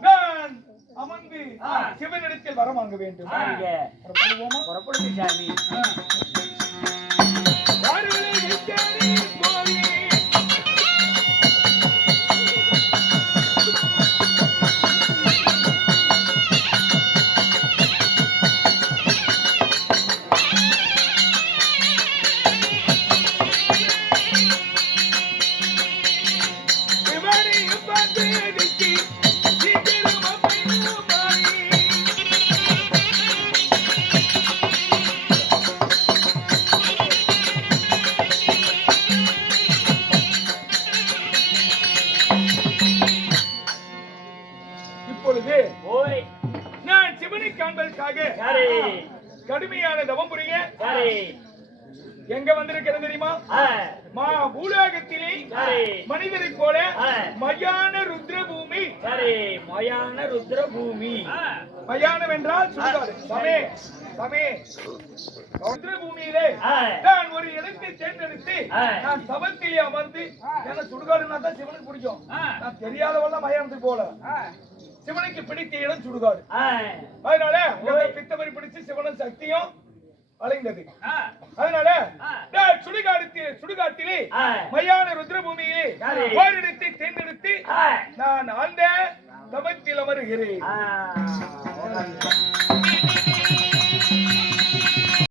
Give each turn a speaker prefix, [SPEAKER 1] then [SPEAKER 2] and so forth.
[SPEAKER 1] நான் அமர்ந்து. சிவனிடத்தில் வரம் வாங்க வேண்டும். புறப்படுவோமா?
[SPEAKER 2] சாமி.
[SPEAKER 1] நான் சிவனை காண்பதற்காக கடுமையான தவம் புரிய எங்க வந்திருக்கிறது தெரியுமா? மா பூலோகத்திலே
[SPEAKER 2] சரி
[SPEAKER 1] மனிதரை போல. மயான ருத்ர பூமி
[SPEAKER 2] மயான ருத்ர பூமி
[SPEAKER 1] மயானம் என்றால் சுடுகாடு. சமே சமே. ருத்ர பூமியிலே. நான் ஒரு இடத்தை தேர்ந்தெடுத்து. நான் தவத்திலே அமர்ந்து ஏன்னா சுடுகாடுனா தான் சிவனுக்கு பிடிக்கும். நான் தெரியாதவெல்லாம் மயானத்துக்கு போல. சிவனுக்கு பிடித்த இடம் சுடுகாடு. அதனால பித்தவரி பிடிச்சு சிவனும் சக்தியும் அலைந்தது. அதனால சுடுகாடு சுடுகாட்டிலே. மயான ருத்ர பூமியிலே
[SPEAKER 2] சரி.
[SPEAKER 1] ஓரிடத்தை தேர்ந்தெடுத்து நான் அந்த தவத்தில் அமருகிறேன்.